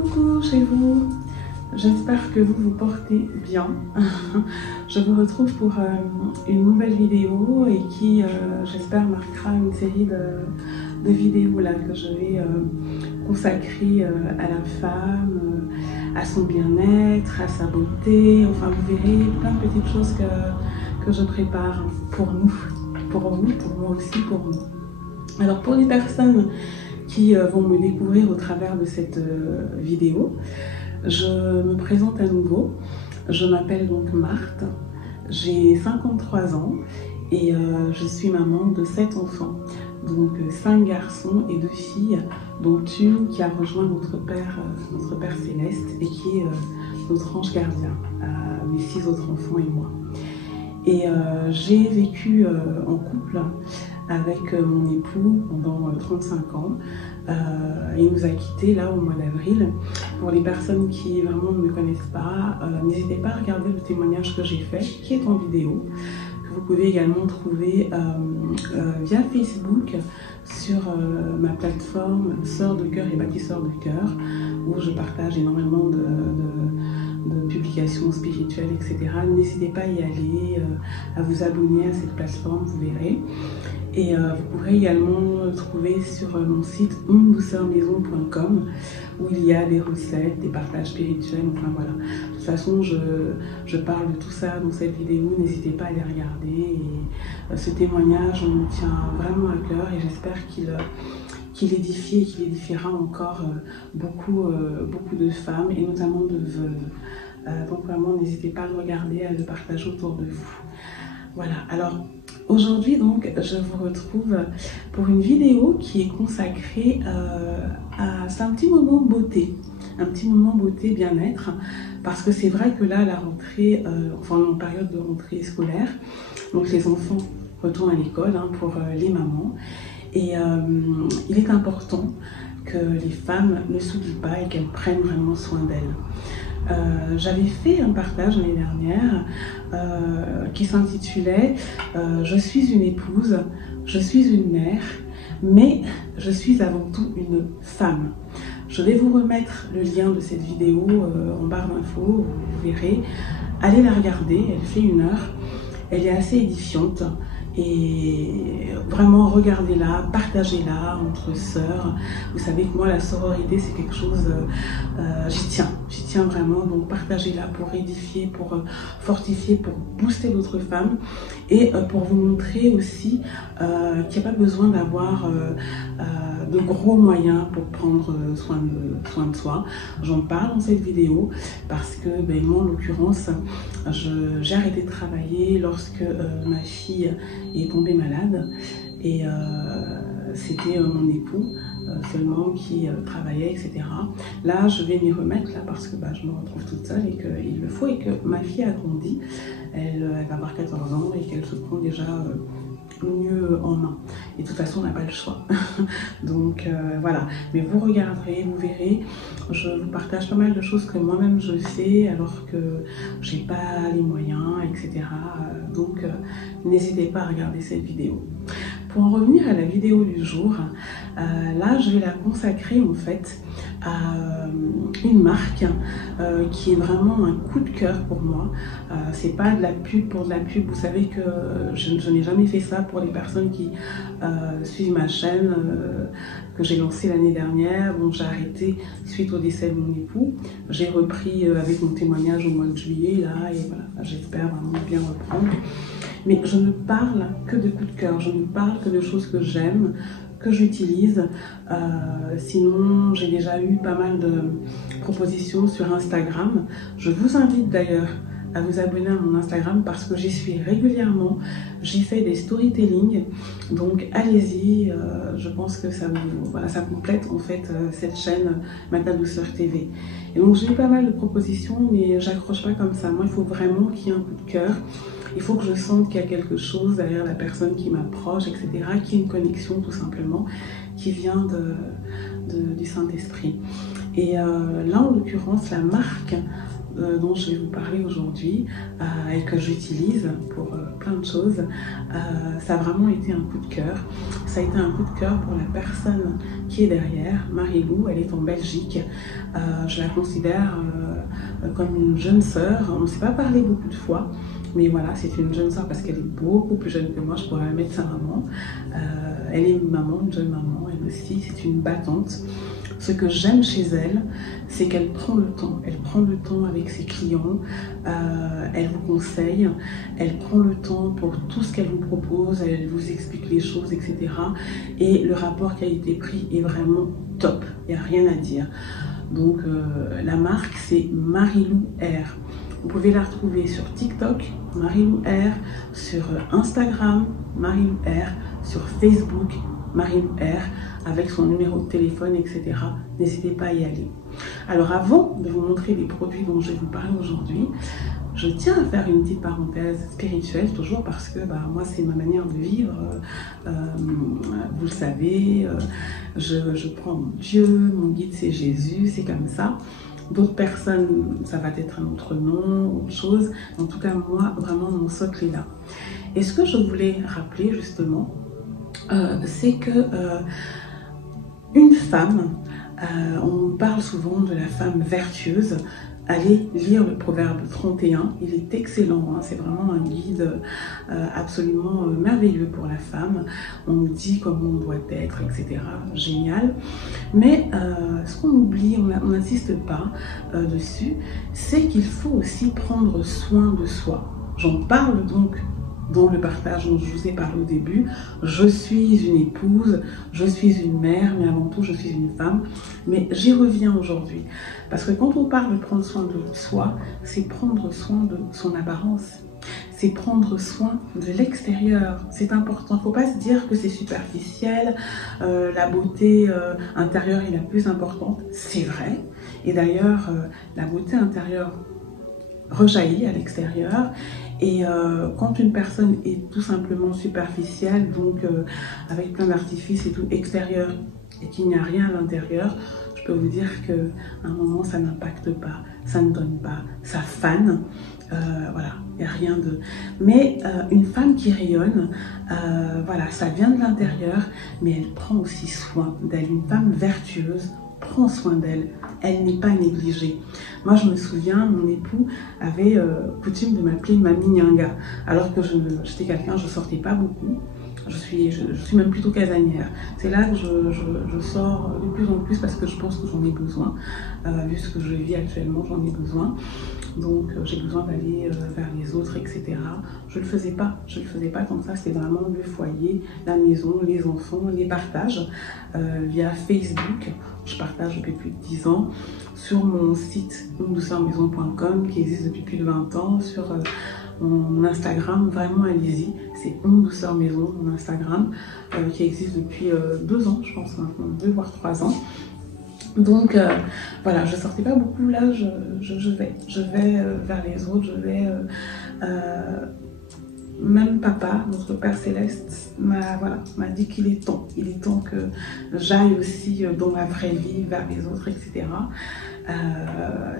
Coucou chez vous, j'espère que vous vous portez bien. Je vous retrouve pour une nouvelle vidéo et qui, j'espère, marquera une série de vidéos là, que je vais consacrer à la femme, à son bien-être, à sa beauté. Enfin, vous verrez plein de petites choses que je prépare pour nous, pour vous, pour moi aussi, pour nous. Alors, pour les personnes qui vont me découvrir au travers de cette vidéo, je me présente à nouveau. Je m'appelle donc Marthe, j'ai 53 ans et je suis maman de 7 enfants, donc 5 garçons et 2 filles, dont une qui a rejoint notre Père Céleste et qui est notre ange gardien, mes 6 autres enfants et moi. Et j'ai vécu en couple avec mon époux pendant 35 ans. Il nous a quittés là au mois d'avril. Pour les personnes qui vraiment ne me connaissent pas, n'hésitez pas à regarder le témoignage que j'ai fait, qui est en vidéo, que vous pouvez également trouver via Facebook sur ma plateforme Sœurs de cœur et bâtisseurs de cœur, où je partage énormément de publications spirituelles, etc. N'hésitez pas à y aller, à vous abonner à cette plateforme, vous verrez. Et vous pourrez également le trouver sur mon site undouceurmaison.com, où il y a des recettes, des partages spirituels, enfin voilà. De toute façon, je parle de tout ça dans cette vidéo, n'hésitez pas à les regarder. Et ce témoignage, on me tient vraiment à cœur et j'espère qu'il édifie et qu'il édifiera encore beaucoup de femmes et notamment de veuves. Donc vraiment, n'hésitez pas à le regarder, à le partager autour de vous. Voilà, alors aujourd'hui donc je vous retrouve pour une vidéo qui est consacrée c'est un petit moment beauté, bien-être, parce que c'est vrai que là la rentrée, en période de rentrée scolaire, donc les enfants retournent à l'école pour les mamans et il est important que les femmes ne s'oublient pas et qu'elles prennent vraiment soin d'elles. J'avais fait un partage l'année dernière qui s'intitulait Je suis une épouse, je suis une mère, mais je suis avant tout une femme. Je vais vous remettre le lien de cette vidéo en barre d'infos, vous verrez. Allez la regarder, elle fait 1 heure, elle est assez édifiante. Et vraiment, regardez-la, partagez-la entre sœurs. Vous savez que moi, la sororité, c'est quelque chose, j'y tiens vraiment. Donc, partagez-la pour édifier, pour fortifier, pour booster d'autres femmes et pour vous montrer aussi qu'il n'y a pas besoin d'avoir de gros moyens pour prendre soin de soi. J'en parle dans cette vidéo parce que moi, en l'occurrence, j'ai arrêté de travailler lorsque ma fille est tombée malade et c'était mon époux seulement qui travaillait, etc. Là, je vais m'y remettre là parce que je me retrouve toute seule et qu'il le faut et que ma fille a grandi. Elle va avoir 14 ans et qu'elle se prend déjà mieux en main. Et de toute façon, on n'a pas le choix. Donc voilà. Mais vous regarderez, vous verrez. Je vous partage pas mal de choses que moi-même je fais alors que j'ai pas les moyens, etc. Donc n'hésitez pas à regarder cette vidéo. Pour en revenir à la vidéo du jour, là je vais la consacrer en fait à une marque qui est vraiment un coup de cœur pour moi. C'est pas de la pub pour de la pub, vous savez que je n'ai jamais fait ça pour les personnes qui suivent ma chaîne que j'ai lancée l'année dernière. Donc j'ai arrêté suite au décès de mon époux. J'ai repris avec mon témoignage au mois de juillet là et voilà, j'espère vraiment bien reprendre. Mais je ne parle que de coups de cœur, je ne parle que de choses que j'aime, que j'utilise. Sinon, j'ai déjà eu pas mal de propositions sur Instagram. Je vous invite d'ailleurs à vous abonner à mon Instagram parce que j'y suis régulièrement. J'y fais des storytelling, donc allez-y. Je pense que ça complète en fait cette chaîne Ma Douceur TV. Et donc j'ai eu pas mal de propositions, mais j'accroche pas comme ça. Moi, il faut vraiment qu'il y ait un coup de cœur. Il faut que je sente qu'il y a quelque chose derrière la personne qui m'approche, etc. Qu'il y ait une connexion tout simplement qui vient du Saint-Esprit. Et là, en l'occurrence, la marque dont je vais vous parler aujourd'hui et que j'utilise pour plein de choses, ça a vraiment été un coup de cœur. Ça a été un coup de cœur pour la personne qui est derrière, Marie-Lou. Elle est en Belgique. Je la considère comme une jeune sœur. On ne s'est pas parlé beaucoup de fois, mais voilà, c'est une jeune sœur parce qu'elle est beaucoup plus jeune que moi. Je pourrais la mettre sa maman. Elle est une maman, une jeune maman. Elle aussi, c'est une battante. Ce que j'aime chez elle, c'est qu'elle prend le temps. Elle prend le temps avec ses clients, elle vous conseille, elle prend le temps pour tout ce qu'elle vous propose, elle vous explique les choses, etc. Et le rapport qualité-prix est vraiment top, il n'y a rien à dire. Donc la marque, c'est Marie-Lou R. Vous pouvez la retrouver sur TikTok, Marie-Lou R, sur Instagram, Marie-Lou R, sur Facebook, Marie-Lou R, avec son numéro de téléphone, etc. N'hésitez pas à y aller. Alors avant de vous montrer les produits dont je vais vous parler aujourd'hui, je tiens à faire une petite parenthèse spirituelle, toujours parce que moi c'est ma manière de vivre, vous le savez, je prends Dieu, mon guide c'est Jésus, c'est comme ça. D'autres personnes, ça va être un autre nom, autre chose. En tout cas, moi, vraiment, mon socle est là. Et ce que je voulais rappeler, justement, c'est que une femme, on parle souvent de la femme vertueuse. Allez lire le Proverbe 31, il est excellent, hein, c'est vraiment un guide absolument merveilleux pour la femme. On nous dit comment on doit être, etc. Génial. Mais ce qu'on oublie, on n'insiste pas dessus, c'est qu'il faut aussi prendre soin de soi. J'en parle donc dans le partage dont je vous ai parlé au début. Je suis une épouse, je suis une mère, mais avant tout je suis une femme. Mais j'y reviens aujourd'hui. Parce que quand on parle de prendre soin de soi, c'est prendre soin de son apparence. C'est prendre soin de l'extérieur. C'est important. Il ne faut pas se dire que c'est superficiel. La beauté intérieure est la plus importante. C'est vrai. Et d'ailleurs, la beauté intérieure rejaillit à l'extérieur. Et quand une personne est tout simplement superficielle, donc avec plein d'artifices et tout extérieur, et qu'il n'y a rien à l'intérieur, je peux vous dire qu'à un moment ça n'impacte pas, ça ne donne pas, ça fane, voilà, il n'y a rien de... Mais une femme qui rayonne, voilà, ça vient de l'intérieur, mais elle prend aussi soin d'elle. Une femme vertueuse prend soin d'elle, elle n'est pas négligée. Moi je me souviens, mon époux avait coutume de m'appeler Mamie Nyanga, alors que j'étais quelqu'un, je sortais pas beaucoup. Je suis même plutôt casanière. C'est là que je sors de plus en plus parce que je pense que j'en ai besoin. Vu ce que je vis actuellement, j'en ai besoin. Donc j'ai besoin d'aller vers les autres, etc. Je le faisais pas comme ça. C'est vraiment le foyer, la maison, les enfants, les partages via Facebook. Je partage depuis plus de 10 ans sur mon site ondouceurmaison.com qui existe depuis plus de 20 ans, sur mon Instagram, vraiment allez-y, c'est Ondouceur Maison, mon Instagram, qui existe depuis 2 ans, je pense maintenant, 2 voire 3 ans. Donc voilà, je sortais pas beaucoup, là je vais vers les autres, je vais... même papa, notre Père Céleste, m'a dit qu'il est temps que j'aille aussi dans la vraie vie, vers les autres, etc.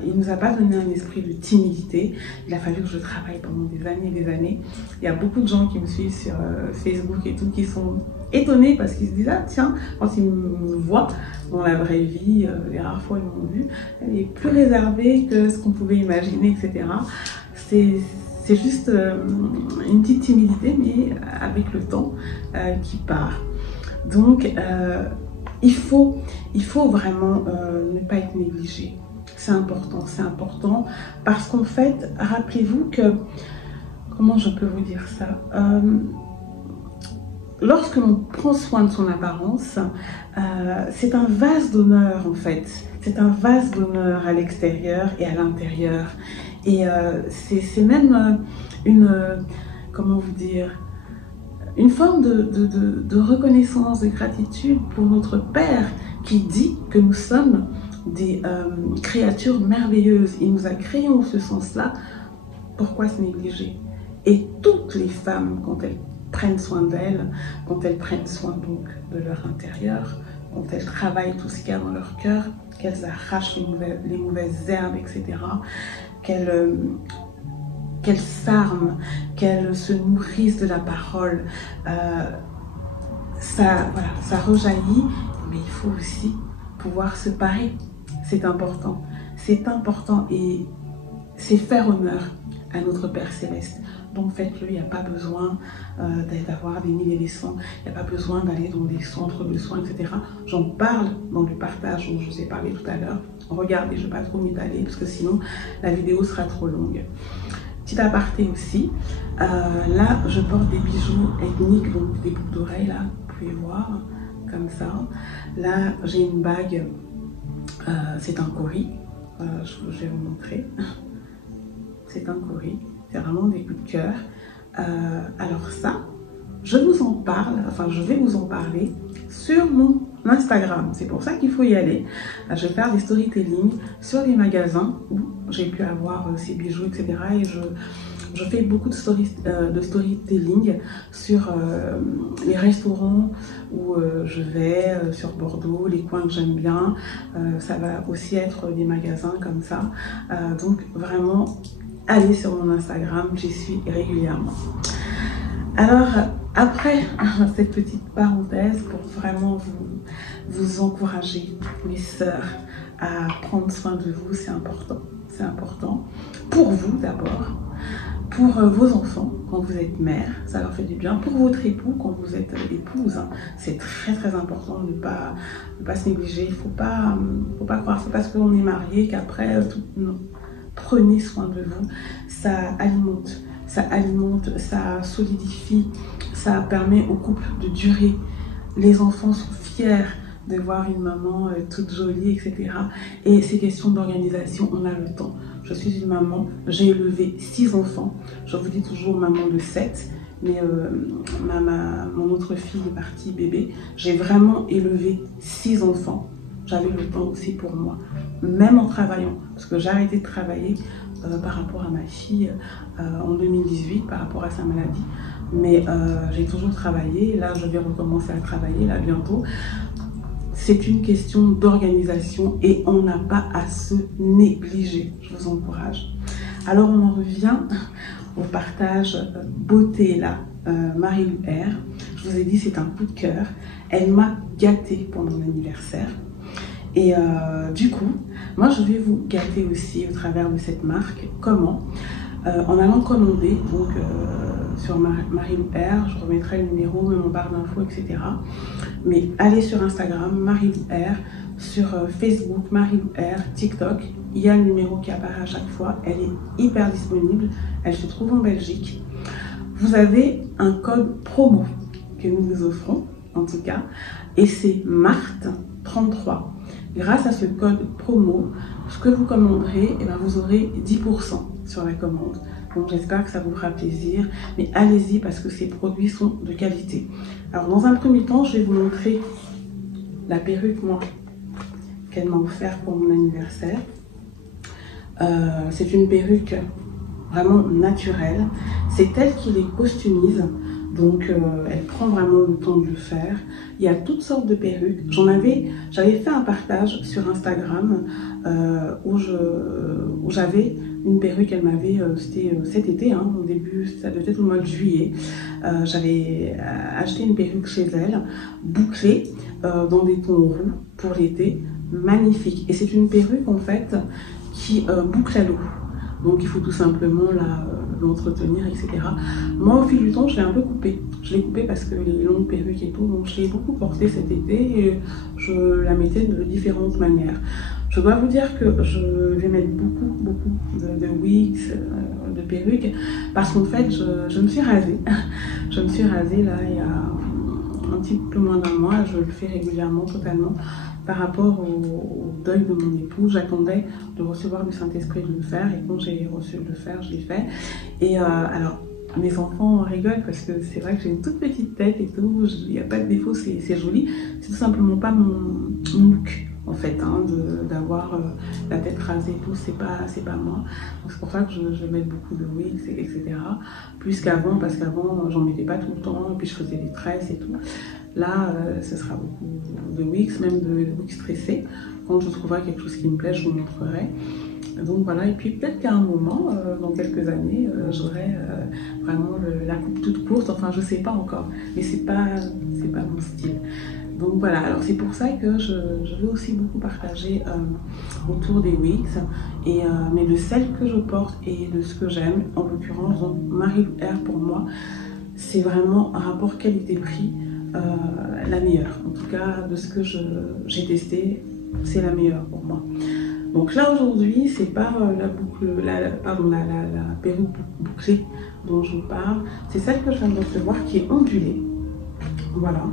Il ne nous a pas donné un esprit de timidité. Il a fallu que je travaille pendant des années et des années. Il y a beaucoup de gens qui me suivent sur Facebook et tout, qui sont étonnés parce qu'ils se disent « Ah tiens, quand ils me voient dans la vraie vie, les rares fois ils m'ont vu, elle est plus réservée que ce qu'on pouvait imaginer, etc. » C'est juste une petite timidité, mais avec le temps qui part. Donc, il faut vraiment ne pas être négligé. C'est important parce qu'en fait, rappelez-vous que, comment je peux vous dire ça, lorsque l'on prend soin de son apparence, c'est un vase d'honneur en fait. C'est un vase d'honneur à l'extérieur et à l'intérieur. Et c'est même comment vous dire, une forme de reconnaissance, de gratitude pour notre Père qui dit que nous sommes des créatures merveilleuses. Il nous a créés en ce sens-là. Pourquoi se négliger? Et toutes les femmes, quand elles prennent soin d'elles, quand elles prennent soin donc de leur intérieur, quand elles travaillent tout ce qu'il y a dans leur cœur, qu'elles arrachent les mauvaises herbes, etc., qu'elle s'arme, qu'elle se nourrisse de la parole. Ça rejaillit, mais il faut aussi pouvoir se parer. C'est important et c'est faire honneur à notre Père Céleste. Donc faites-le, il n'y a pas besoin d'avoir des milliers de cents, il n'y a pas besoin d'aller dans des centres de soins, etc. J'en parle dans le partage dont je vous ai parlé tout à l'heure. Regardez, je ne vais pas trop m'étaler parce que sinon la vidéo sera trop longue. Petit aparté aussi, là je porte des bijoux ethniques, donc des boucles d'oreilles, là, vous pouvez voir, comme ça. Là j'ai une bague, c'est un cori, je vais vous montrer. C'est un cori, c'est vraiment des coups de cœur. Alors ça, je vais vous en parler sur mon Instagram. C'est pour ça qu'il faut y aller. Je vais faire des storytelling sur les magasins où j'ai pu avoir ces bijoux, etc. Et je fais beaucoup de storytelling sur les restaurants où je vais, sur Bordeaux, les coins que j'aime bien. Ça va aussi être des magasins comme ça. Donc vraiment, allez sur mon Instagram, j'y suis régulièrement. Alors, après cette petite parenthèse pour vraiment vous encourager, mes sœurs, à prendre soin de vous, c'est important. C'est important pour vous d'abord, pour vos enfants quand vous êtes mère, ça leur fait du bien, pour votre époux quand vous êtes épouse, hein, c'est très important de ne pas se négliger. Il ne faut pas croire que c'est parce qu'on est marié qu'après, non. Prenez soin de vous, ça alimente, ça solidifie, ça permet au couple de durer. Les enfants sont fiers de voir une maman toute jolie, etc. Et c'est question d'organisation, on a le temps. Je suis une maman, j'ai élevé 6 enfants, je vous dis toujours maman de 7, mais mon autre fille est partie bébé. J'ai vraiment élevé 6 enfants. J'avais le temps aussi pour moi, même en travaillant, parce que j'ai arrêté de travailler par rapport à ma fille en 2018, par rapport à sa maladie. Mais j'ai toujours travaillé, là je vais recommencer à travailler, là bientôt. C'est une question d'organisation et on n'a pas à se négliger, je vous encourage. Alors on en revient au partage beauté là, Marie-Lou R. Je vous ai dit c'est un coup de cœur, elle m'a gâtée pour mon anniversaire. Et du coup, moi je vais vous gâter aussi au travers de cette marque. Comment? En allant commander, donc sur Marie-Lou R, je remettrai le numéro, même en barre d'infos, etc. Mais allez sur Instagram, Marie-Lou R, sur Facebook, Marie-Lou R, TikTok, il y a le numéro qui apparaît à chaque fois, elle est hyper disponible, elle se trouve en Belgique. Vous avez un code promo que nous vous offrons, en tout cas, et c'est MARTE33. Grâce à ce code promo, ce que vous commanderez, eh bien, vous aurez 10% sur la commande. Donc j'espère que ça vous fera plaisir, mais allez-y parce que ces produits sont de qualité. Alors dans un premier temps, je vais vous montrer la perruque moi qu'elle m'a offert pour mon anniversaire. C'est une perruque vraiment naturelle. C'est elle qui les customise. Donc, elle prend vraiment le temps de le faire. Il y a toutes sortes de perruques. J'avais fait un partage sur Instagram où j'avais une perruque. Elle m'avait, c'était cet été, hein, au début, ça devait être au mois de juillet. J'avais acheté une perruque chez elle, bouclée dans des tons roux pour l'été. Magnifique. Et c'est une perruque en fait qui boucle à l'eau. Donc il faut tout simplement l'entretenir, etc. Moi, au fil du temps, je l'ai un peu coupée. Je l'ai coupée parce que les longues perruques et tout, donc je l'ai beaucoup portée cet été et je la mettais de différentes manières. Je dois vous dire que je vais mettre beaucoup de wigs, de perruques, parce qu'en fait, je me suis rasée. Je me suis rasée là il y a un petit peu moins d'un mois. Je le fais régulièrement, totalement. Par rapport au deuil de mon époux, j'attendais de recevoir du Saint-Esprit de le faire et quand j'ai reçu de le faire, je l'ai fait. Et alors, mes enfants rigolent parce que c'est vrai que j'ai une toute petite tête et tout, il n'y a pas de défaut, c'est joli. C'est tout simplement pas mon look en fait, hein, d'avoir la tête rasée et tout, c'est pas moi. C'est pour ça que je vais mettre beaucoup de wigs, etc. Plus qu'avant, parce qu'avant, j'en mettais pas tout le temps, puis je faisais des tresses et tout. Là, ce sera beaucoup de wigs, même de wigs tressés. Quand je trouverai quelque chose qui me plaît, je vous montrerai. Donc voilà, et puis peut-être qu'à un moment, dans quelques années, j'aurai vraiment la coupe toute courte, enfin je sais pas encore, mais c'est pas mon style. Donc voilà, alors c'est pour ça que je veux aussi beaucoup partager autour des wigs, mais de celles que je porte et de ce que j'aime, en l'occurrence, donc Marilou Air pour moi, c'est vraiment un rapport qualité-prix la meilleure. En tout cas, de ce que j'ai testé, c'est la meilleure pour moi. Donc là aujourd'hui, c'est pas la perruque bouclée dont je vous parle, c'est celle que je viens de recevoir qui est ondulée. Voilà,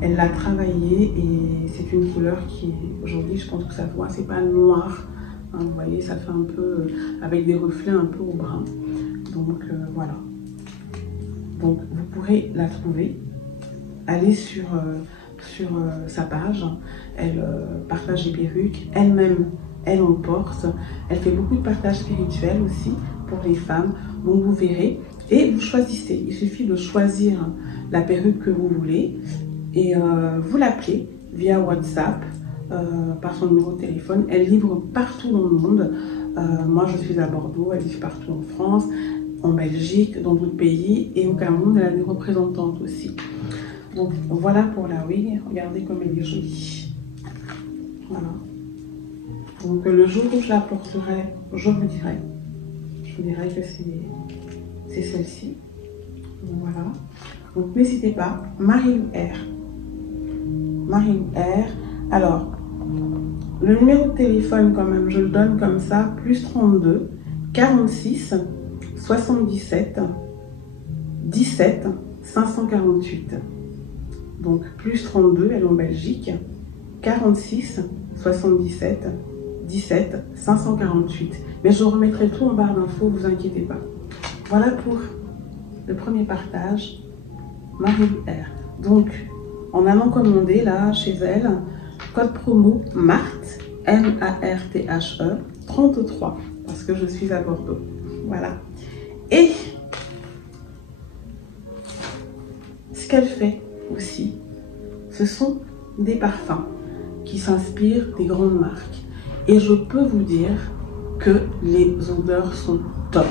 elle l'a travaillée et c'est une couleur qui aujourd'hui, je pense que ça se voit, c'est pas noir. Hein, vous voyez, ça fait un peu avec des reflets un peu au brun. Donc voilà. Donc vous pourrez la trouver. Allez sur sa page. Elle partage des perruques. Elle-même, elle en porte. Elle fait beaucoup de partage spirituel aussi pour les femmes. Donc vous verrez. Et vous choisissez. Il suffit de choisir la perruque que vous voulez. Et vous l'appelez via WhatsApp par son numéro de téléphone. Elle livre partout dans le monde. Moi, je suis à Bordeaux. Elle livre partout en France, en Belgique, dans d'autres pays. Et au Cameroun, elle a des représentantes aussi. Donc voilà pour la wig. Regardez comme elle est jolie. Voilà. Donc le jour où je la porterai, je vous dirai que c'est celle-ci. Donc voilà. Donc n'hésitez pas, Marilou Air. Marilou Air. Alors, le numéro de téléphone quand même, je le donne comme ça, plus 32 46 77 17 548. Donc plus 32, elle est en Belgique, 46 77 17 548. Mais je remettrai tout en barre d'infos, vous inquiétez pas. Voilà pour le premier partage, Marilou Air. Donc, en allant commander là chez elle, code promo MARTHE, M-A-R-T-H-E, 33, parce que je suis à Bordeaux. Voilà. Et ce qu'elle fait aussi, ce sont des parfums qui s'inspirent des grandes marques. Et je peux vous dire que les odeurs sont top.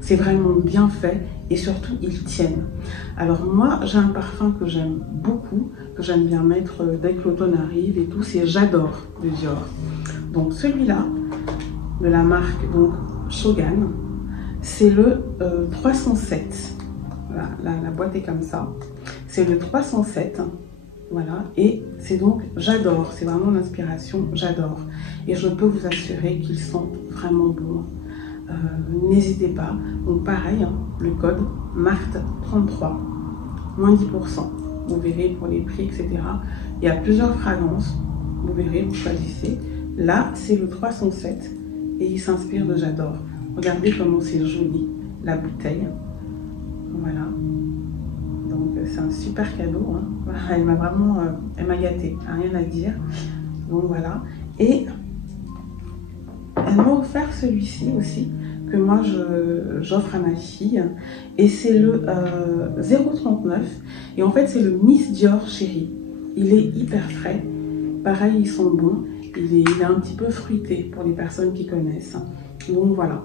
C'est vraiment bien fait et surtout ils tiennent. Alors moi j'ai un parfum que j'aime beaucoup, que j'aime bien mettre dès que l'automne arrive et tout, c'est J'adore de Dior. Donc celui-là de la marque donc Shogun, c'est le 307. Voilà, la boîte est comme ça. C'est le 307. Voilà, et c'est donc J'adore, c'est vraiment l'inspiration J'adore. Et je peux vous assurer qu'ils sont vraiment bons. N'hésitez pas. Donc pareil, hein, le code MARTHE33, moins 10%. Vous verrez pour les prix, etc. Il y a plusieurs fragrances. Vous verrez, vous choisissez. Là, c'est le 307 et il s'inspire de J'adore. Regardez comment c'est joli, la bouteille. Voilà. Donc c'est un super cadeau. Hein. Elle m'a vraiment, elle m'a gâtée, rien à dire. Donc voilà. Et elle m'a offert celui-ci aussi, que moi j'offre à ma fille. Et c'est le 039. Et en fait, c'est le Miss Dior Chérie. Il est hyper frais. Pareil, ils sont bons. Il est un petit peu fruité pour les personnes qui connaissent. Donc voilà.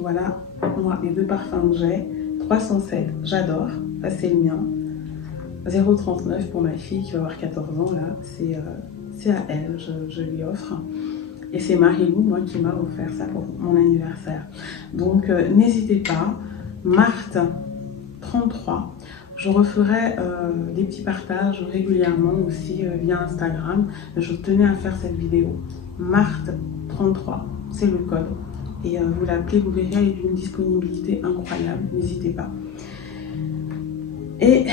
Voilà, moi, les deux parfums que j'ai. 307, J'adore. Ça, c'est le mien. 039 pour ma fille qui va avoir 14 ans. Là, c'est à elle. Je lui offre. Et c'est Marilou, moi, qui m'a offert ça pour mon anniversaire. Donc, n'hésitez pas. Marthe 33. Je referai des petits partages régulièrement aussi via Instagram. Je tenais à faire cette vidéo. Marthe 33, c'est le code. Et vous l'appelez, vous verrez, elle est d'une disponibilité incroyable. N'hésitez pas. Et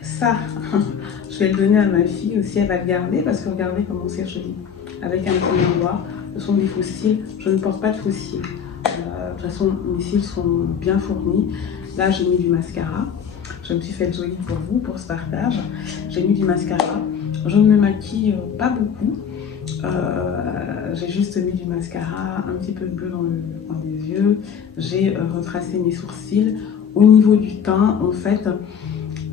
ça, je vais le donner à ma fille aussi. Elle va le garder parce que regardez comment c'est joli. Avec un petit noir. Ce sont des faux cils. Je ne porte pas de faux cils. De toute façon, mes cils sont bien fournis. Là, j'ai mis du mascara. Je me suis faite jolie pour vous, pour ce partage. J'ai mis du mascara. Je ne me maquille pas beaucoup. J'ai juste mis du mascara, un petit peu de bleu dans le coin des yeux. J'ai retracé mes sourcils. Au niveau du teint, en fait,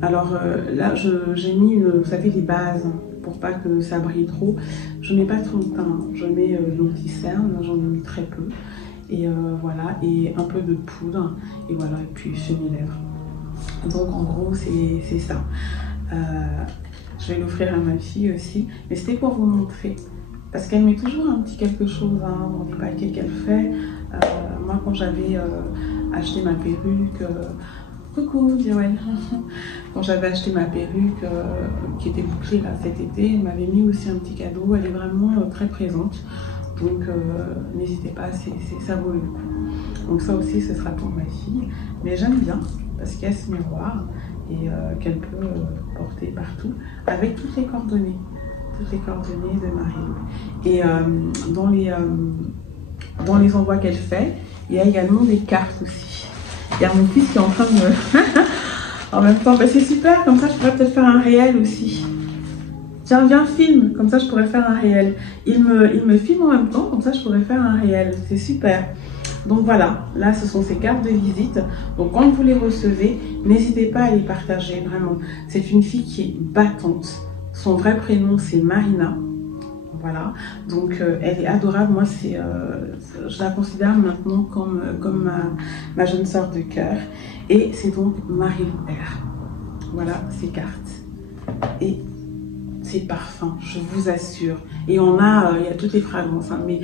alors là, j'ai mis, vous savez, les bases, pour pas que ça brille trop. Je mets pas tout le teint, je mets l'anti-cerne, j'en ai mis très peu. Et voilà, et un peu de poudre, et voilà, et puis je fais mes lèvres. Donc en gros, c'est ça. Je vais l'offrir à ma fille aussi, mais c'était pour vous montrer. Parce qu'elle met toujours un petit quelque chose dans les paquets qu'elle fait. Moi, quand j'avais acheté ma perruque, coucou Joël, quand j'avais acheté ma perruque qui était bouclée là cet été, elle m'avait mis aussi un petit cadeau. Elle est vraiment très présente. Donc n'hésitez pas, ça vaut le coup. Donc ça aussi, ce sera pour ma fille. Mais j'aime bien parce qu'il y a ce miroir et qu'elle peut porter partout avec toutes les coordonnées. Toutes les coordonnées de Marie-Lou. Et dans les envois qu'elle fait, il y a également des cartes aussi. Il y a mon fils qui est en train de me... en même temps, bah, c'est super, comme ça je pourrais peut-être faire un réel aussi. Tiens, viens, filme, comme ça je pourrais faire un réel. Il me filme en même temps, comme ça je pourrais faire un réel. C'est super. Donc voilà, là ce sont ces cartes de visite. Donc quand vous les recevez, n'hésitez pas à les partager, vraiment. C'est une fille qui est battante. Son vrai prénom c'est Marina. Voilà, donc elle est adorable. Moi, je la considère maintenant comme ma jeune sœur de cœur. Et c'est donc Marie-Lou R. Voilà ces cartes. Et ces parfums, je vous assure. Et il y a toutes les fragrances, hein, mais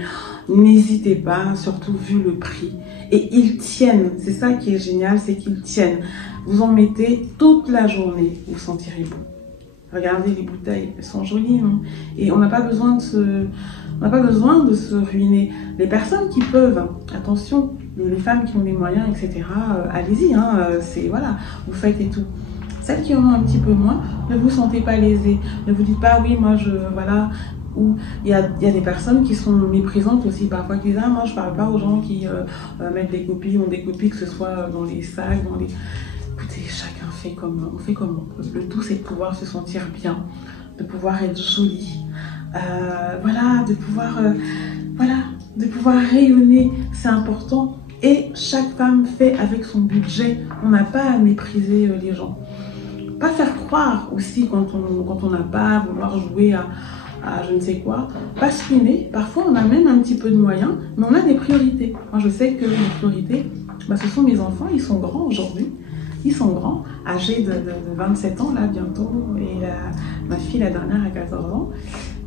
n'hésitez pas, surtout vu le prix. Et ils tiennent, c'est ça qui est génial, c'est qu'ils tiennent. Vous en mettez toute la journée, vous sentirez bon. Regardez les bouteilles, elles sont jolies, non? Et on n'a pas besoin de se ruiner. Les personnes qui peuvent, attention, les femmes qui ont les moyens, etc., allez-y, hein, voilà, vous faites et tout. Celles qui en ont un petit peu moins, ne vous sentez pas lésées. Ne vous dites pas, oui, moi, voilà. Ou il y a des personnes qui sont méprisantes aussi, parfois, qui disent, ah, moi, je parle pas aux gens qui mettent des copies, ont des copies, que ce soit dans les sacs, dans les... Écoutez, chacun on fait comme on peut. Le tout, c'est de pouvoir se sentir bien, de pouvoir être jolie, voilà, de pouvoir rayonner, c'est important. Et chaque femme fait avec son budget. On n'a pas à mépriser les gens. Pas faire croire aussi quand on n'a pas, vouloir jouer à je ne sais quoi. Pas se ruiner. Parfois, on a même un petit peu de moyens, mais on a des priorités. Moi, je sais que mes priorités, ce sont mes enfants. Ils sont grands aujourd'hui. Ils sont grands, âgés de 27 ans là bientôt, et ma fille la dernière a 14 ans.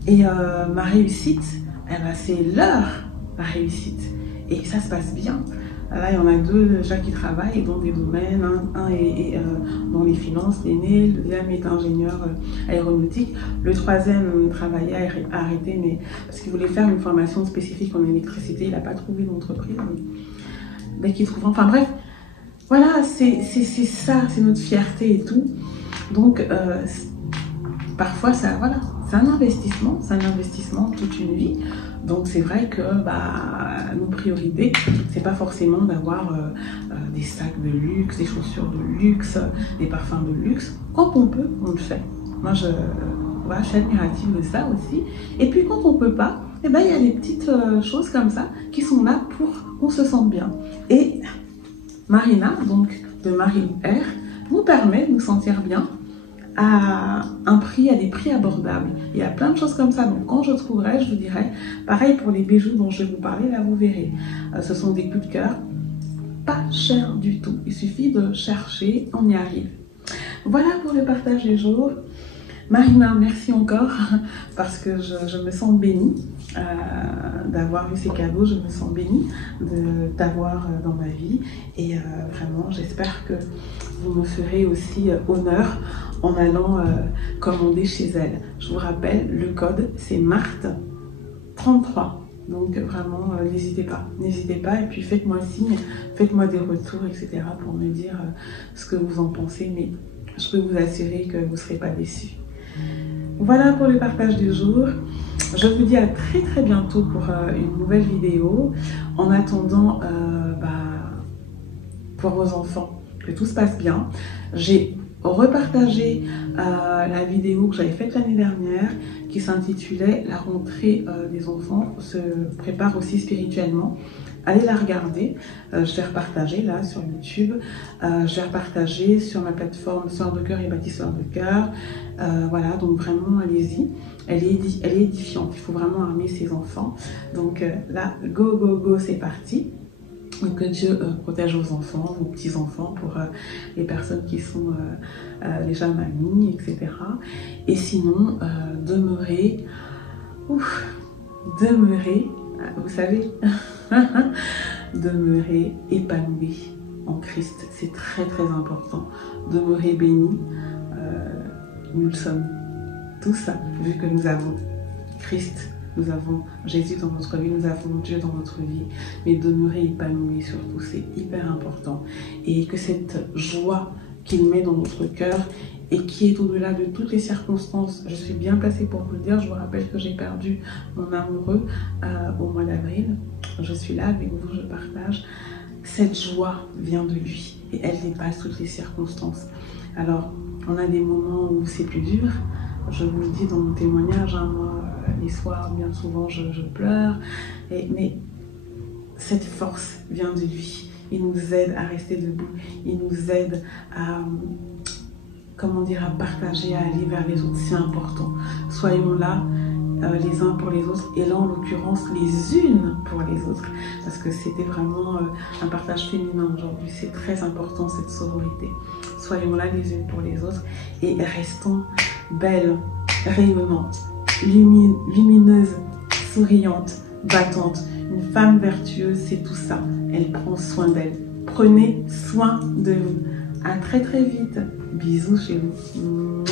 Et ma réussite, c'est la réussite. Et ça se passe bien. Là, il y en a deux déjà qui travaillent dans des domaines. Un est dans les finances, l'aîné, le deuxième est ingénieur aéronautique. Le troisième travaillait à arrêter, mais parce qu'il voulait faire une formation spécifique en électricité, il n'a pas trouvé d'entreprise. Mais qu'il trouve. Enfin bref. Voilà, c'est ça, c'est notre fierté et tout. Donc, parfois, voilà, c'est un investissement toute une vie. Donc, c'est vrai que nos priorités, c'est pas forcément d'avoir des sacs de luxe, des chaussures de luxe, des parfums de luxe. Quand on peut, on le fait. Moi, je suis admirative de ça aussi. Et puis, quand on peut pas, il y a des petites choses comme ça qui sont là pour qu'on se sente bien. Et Marina, donc de Marie-Lou R, nous permet de nous sentir bien à des prix abordables. Il y a plein de choses comme ça, donc quand je trouverai, je vous dirai. Pareil pour les bijoux dont je vais vous parler, là vous verrez. Ce sont des coups de cœur, pas cher du tout. Il suffit de chercher, on y arrive. Voilà pour le partage du jour. Marina, merci encore parce que je me sens bénie d'avoir eu ces cadeaux, je me sens bénie de t'avoir dans ma vie et vraiment j'espère que vous me ferez aussi honneur en allant commander chez elle. Je vous rappelle, le code c'est Marthe33. Donc vraiment, n'hésitez pas et puis faites-moi signe, faites-moi des retours, etc. pour me dire ce que vous en pensez, mais je peux vous assurer que vous ne serez pas déçus. Voilà pour le partage du jour. Je vous dis à très très bientôt pour une nouvelle vidéo. En attendant, pour vos enfants, que tout se passe bien. J'ai repartager la vidéo que j'avais faite l'année dernière qui s'intitulait La rentrée des enfants se prépare aussi spirituellement. Allez la regarder, je l'ai repartagée là sur YouTube, je l'ai repartagée sur ma plateforme Sœurs de Cœur et Bâtisseurs de Cœur. Voilà, donc vraiment allez-y, elle est édifiante, il faut vraiment aimer ses enfants. Donc là, go go go, c'est parti. Donc que Dieu protège vos enfants, vos petits-enfants, pour les personnes qui sont déjà mamies, etc. Et sinon, demeurez, vous savez, demeurer épanoui en Christ, c'est très très important. Demeurer béni, nous le sommes tous, vu que nous avons Christ, nous avons Jésus dans notre vie, nous avons Dieu dans notre vie, mais demeurer épanoui surtout, c'est hyper important. Et que cette joie qu'il met dans notre cœur et qui est au-delà de toutes les circonstances, je suis bien placée pour vous le dire, je vous rappelle que j'ai perdu mon amoureux au mois d'avril, je suis là avec vous, je partage. Cette joie vient de lui et elle dépasse toutes les circonstances. Alors, on a des moments où c'est plus dur, je vous le dis dans mon témoignage, hein, moi, les soirs, bien souvent, je pleure, mais cette force vient de lui. Il nous aide à rester debout, il nous aide à, comment dire, à partager, à aller vers les autres, c'est important. Soyons là les uns pour les autres, et là en l'occurrence les unes pour les autres, parce que c'était vraiment un partage féminin aujourd'hui, c'est très important cette sororité. Soyons là les unes pour les autres et restons belles, rayonnantes, lumineuses, souriantes, battantes. Une femme vertueuse, c'est tout ça, elle prend soin d'elle. Prenez soin de vous. À très très vite. Bisous chez vous.